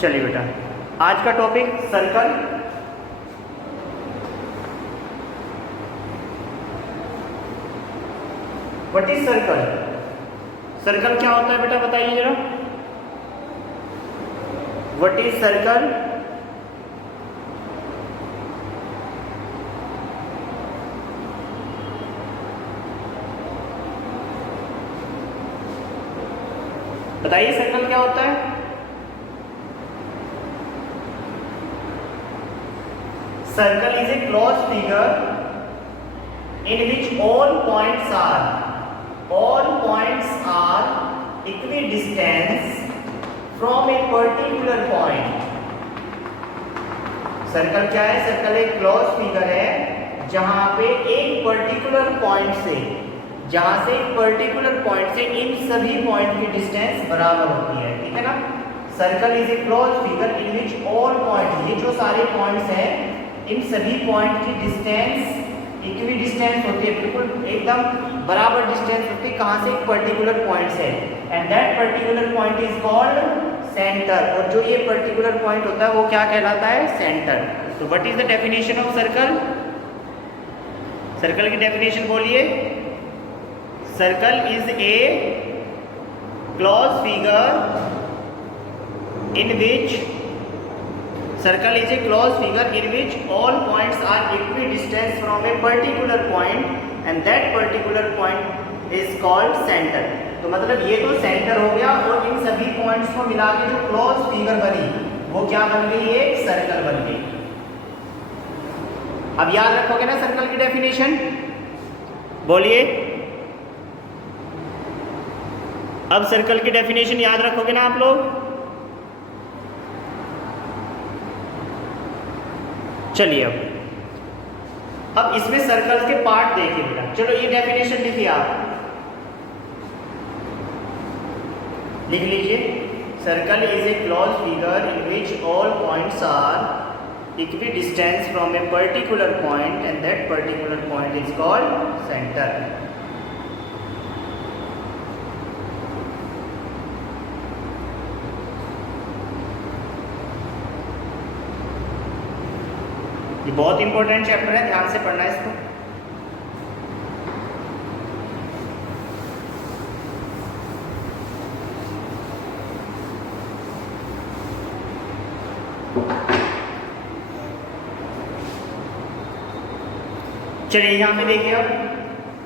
चलिए बेटा, आज का topic circle. What is circle? Circle क्या होता है बेटा, बताइए जरा। What is circle? बताइए सर्कल क्या होता है। Circle is a closed figure in which all points are equidistant from a particular point. Circle क्या है? सर्कल एक क्लोज फिगर है जहां पे एक पर्टिकुलर पॉइंट से इन सभी पॉइंट की डिस्टेंस बराबर होती है। ठीक है ना। Circle is a close figure in which all point, ये जो सारे पॉइंट्स हैं इन सभी पॉइंट की डिस्टेंस इक्वी डिस्टेंस होती है, बिल्कुल एकदम बराबर डिस्टेंस होती है। कहां से? एक पर्टिकुलर पॉइंट से। And that particular point is called centre. और जो ये पर्टिकुलर पॉइंट होता है वो क्या कहलाता है? सेंटर। तो what is the definition of circle? Circle की डेफिनेशन बोलिए। Circle is a close figure in which all points are equidistant from a particular point and that particular point is called center। तो मतलब ये तो centre हो गया और इन सभी पॉइंट्स को मिला के जो क्लोज फिगर बनी वो क्या बन गई? एक सर्कल बन गई। अब याद रखोगे ना सर्कल की डेफिनेशन? बोलिए। अब सर्कल की डेफिनेशन याद रखोगे ना आप लोग? चलिए अब इसमें सर्कल के पार्ट देखिए बेटा। चलो ये डेफिनेशन लिखिए, आप लिख लीजिए। Circle is a close figure in which all points are equidistant from a particular point and that particular point is called centre. ये बहुत इंपॉर्टेंट चैप्टर है, ध्यान से पढ़ना है इसको। चलिए यहां पे देखिए।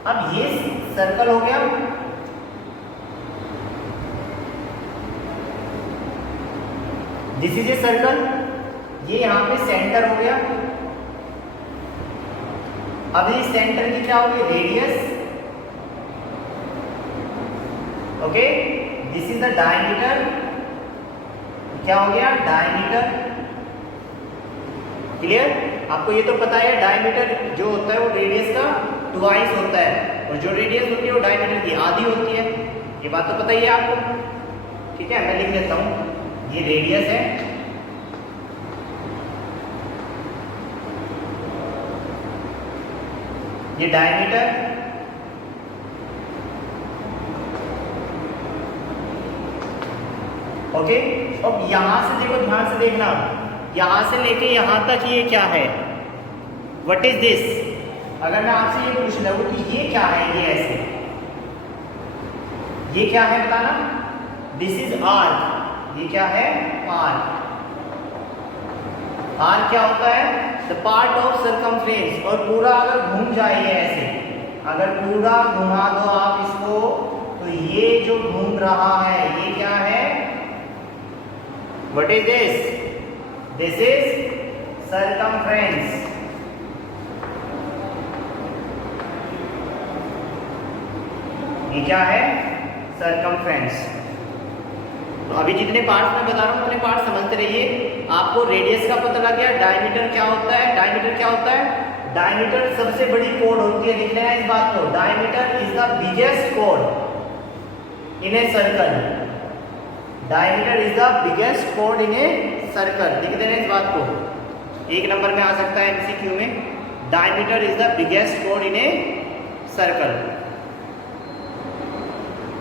अब ये सर्कल हो गया, दिस इज ए सर्कल। ये यहां पे सेंटर हो गया। अब इस सेंटर की क्या होगी? Radius. Okay, this is the diameter. क्या हो गया? डायमीटर। क्लियर? आपको ये तो पता है डायमीटर जो होता है वो रेडियस का ट्वाइस होता है और जो रेडियस होती है वो डायमीटर की आधी होती है। ये बात तो पता ही है आपको। ठीक है, मैं लिख देता हूं। ये रेडियस है, ये डायमीटर, ओके। अब यहां से देखो, ध्यान से देखना, यहां से लेके यहां तक ये क्या है? What is this? अगर मैं आपसे ये पूछ लूं कि ये क्या है, ये ऐसे, ये क्या है बताना? This is arc. ये क्या है? आर्क। आर्क क्या होता है? The part of circumference. और पूरा अगर घूम जाए ये ऐसे, अगर पूरा घुमा दो आप इसको, तो ये जो घूम रहा है ये क्या है? What is this? This is circumference. ये क्या है? सर्कमफ्रेंस। तो अभी जितने पार्ट्स मैं बता रहा हूं उतने पार्ट समझते रहिए। आपको रेडियस का पता लग गया। डायमीटर क्या होता है? डायमीटर क्या होता है? डायमीटर सबसे बड़ी कोड होती है, लिख लेना इस बात को। Diameter is the biggest code in a circle. Diameter is the biggest code in a circle, लिख देना इस बात को। एक नंबर में आ सकता है एमसीक्यू में। Diameter is the biggest code in a circle.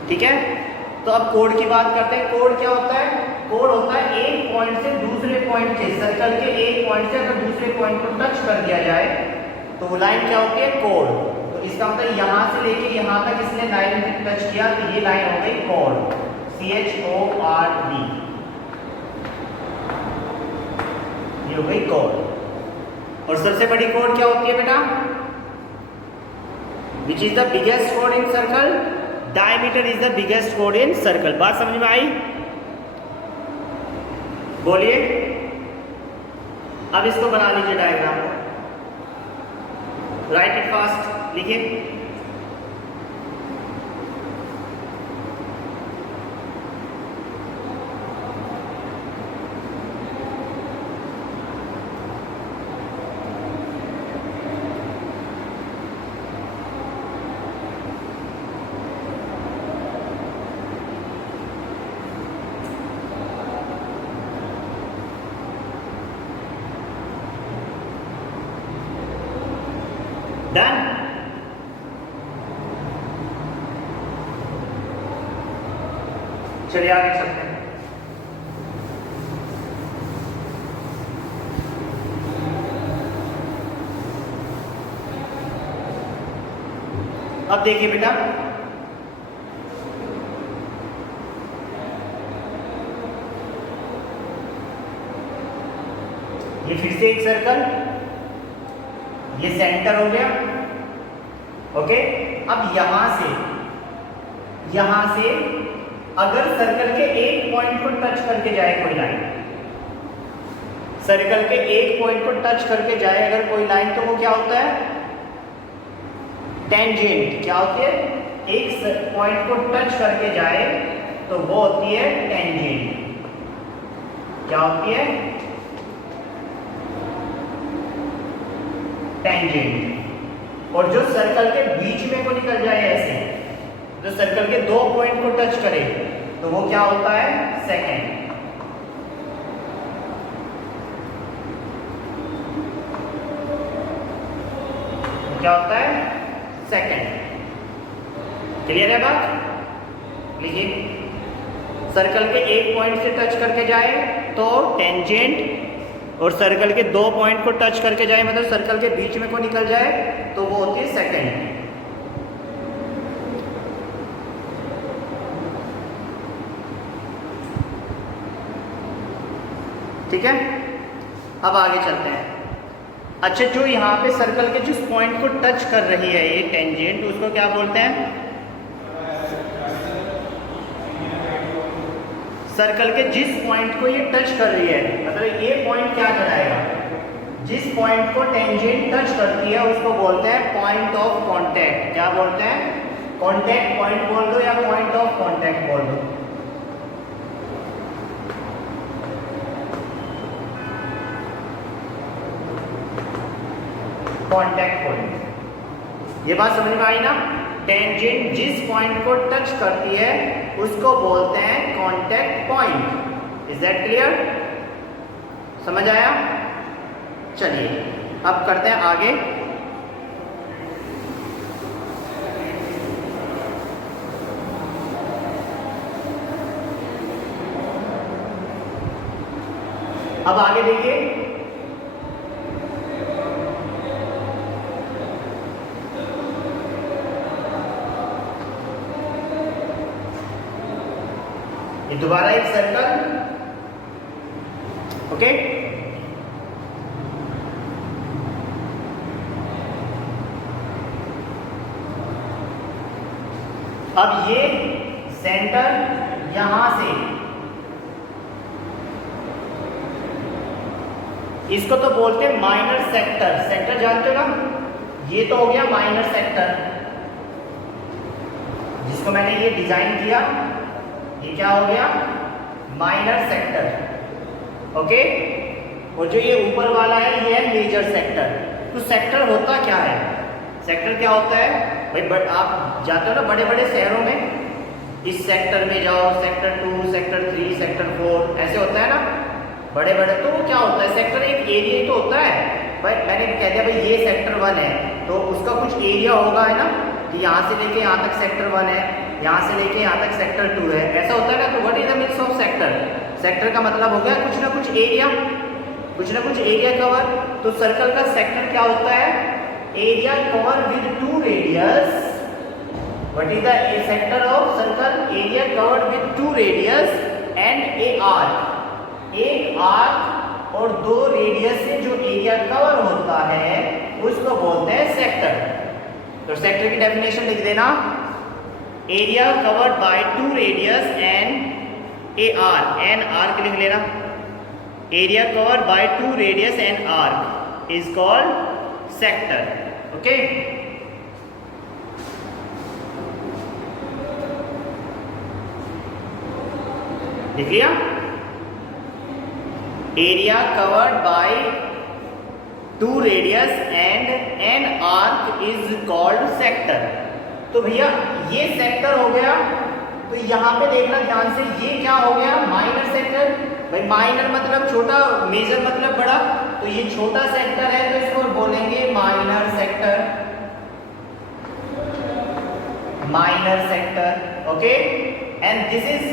ठीक है। तो अब कोड की बात करते हैं। कोड क्या होता है? कोड होता है एक पॉइंट से पॉइंट से, सर्कल के एक पॉइंट से अगर दूसरे पॉइंट को टच कर दिया जाए तो वो लाइन क्या होती है? कोड। तो इसका मतलब यहाँ से लेके यहाँ तक इसने लाइन टच किया तो ये लाइन हो गई कोड, CHORD, ये हो गई कोड। और सबसे बड़ी कोड क्या होती है बेटा? Which is the biggest code in circle? Diameter is the biggest code in circle. बात समझ में आई? बोलिए। अब इसको बना लीजिए डायग्राम को, राइट इट फास्ट, लिखिए। डन। चलिए आगे चलते हैं। अब देखिए बेटा, ये फिर से एक सर्कल, ये सेंटर हो गया। ओके, अब यहां से अगर सर्कल के एक पॉइंट को टच करके जाए कोई लाइन, सर्कल के एक पॉइंट को टच करके जाए अगर कोई लाइन, तो वो क्या होता है? टेंजेंट। क्या होती है? एक पॉइंट को टच करके जाए तो वो होती है टेंजेंट। क्या होती है? टेंजेंट। और जो सर्कल के बीच में को निकल जाए ऐसे, जो सर्कल के दो पॉइंट को टच करे तो वो क्या होता है? सेकेंड। क्या होता है? सेकेंड। क्लियर है बात? लिखिए, सर्कल के एक पॉइंट से टच करके जाए तो टेंजेंट, और सर्कल के दो पॉइंट को टच करके जाए मतलब सर्कल के बीच में को निकल जाए तो वो होती है सेकेंड। ठीक है, अब आगे चलते हैं। अच्छा, जो यहाँ पे सर्कल के जिस पॉइंट को टच कर रही है ये टेंजेंट, उसको क्या बोलते हैं? सर्कल के जिस पॉइंट को ये टच कर रही है, मतलब ये पॉइंट क्या कराएगा? जिस पॉइंट को टेंजेंट टच करती है उसको बोलते हैं पॉइंट ऑफ कांटेक्ट। क्या बोलते हैं? कांटेक्ट पॉइंट बोल दो या पॉइंट ऑफ कांटेक्ट बोल दो। Contact point. ये बात समझ में आई ना? टेंजेंट जिस पॉइंट को टच करती है उसको बोलते हैं contact point. Is that clear? समझ आया? चलिए अब करते हैं आगे। अब आगे देखिए, ये दोबारा एक सर्कल। ओके, अब ये सेंटर यहां से, इसको तो बोलते हैं माइनर सेक्टर। सेक्टर जानते हो ना? ये तो हो गया माइनर सेक्टर जिसको मैंने ये डिजाइन किया, ये क्या हो गया? Minor sector. ओके, और जो ये ऊपर वाला है ये है मेजर सेक्टर। तो सेक्टर होता क्या है? सेक्टर क्या होता है भाई? आप जाते हो ना बड़े बड़े शहरों में, इस सेक्टर में जाओ, सेक्टर 2, सेक्टर 3, सेक्टर 4, ऐसे होता है ना बड़े बड़े। तो वो क्या होता है? सेक्टर एक एरिया ही तो होता है भाई। मैंने कह दिया भाई ये सेक्टर 1 है तो उसका कुछ एरिया होगा, है ना, कि यहाँ से लेके यहाँ तक सेक्टर 1 है, यहाँ से लेके यहाँ तक सेक्टर 2 है, ऐसा होता है ना। तो what is the means of sector? Sector का मतलब हो गया कुछ ना कुछ एरिया। कुछ ना कुछ एरिया कवर। तो सर्कल का सेक्टर क्या होता है? Area cover with 2 radius. What is the sector of circle? Area covered with 2 radius and A arc. एक आर्क और 2 रेडियस से जो एरिया कवर होता है उसको बोलते हैं सेक्टर। तो सेक्टर की डेफिनेशन लिख देना, area covered by 2 radius and A arc, an arc लिख लेना। Area covered by 2 radius and arc is called sector. Okay, लिख लिया? Area covered by 2 radius and an arc is called sector. तो भैया ये सेक्टर हो गया। तो यहां पे देखना ध्यान से, ये क्या हो गया? Minor sector. भाई माइनर मतलब छोटा, मेजर मतलब बड़ा। तो ये छोटा सेक्टर है तो इसको बोलेंगे minor sector. Minor sector. Okay, and this is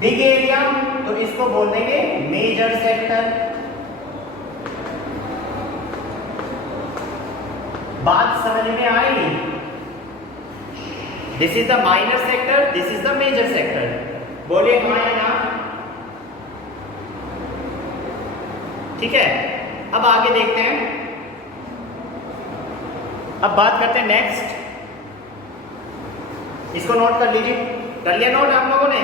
big area, तो इसको बोल देंगे मेजर सेक्टर। बात समझ में आई? This is the minor sector, this is the major sector. बोलिए हाँ या ना? ठीक है, अब आगे देखते हैं। अब बात करते हैं नेक्स्ट। इसको नोट कर लीजिए। कर लिया नोट आप लोगों ने?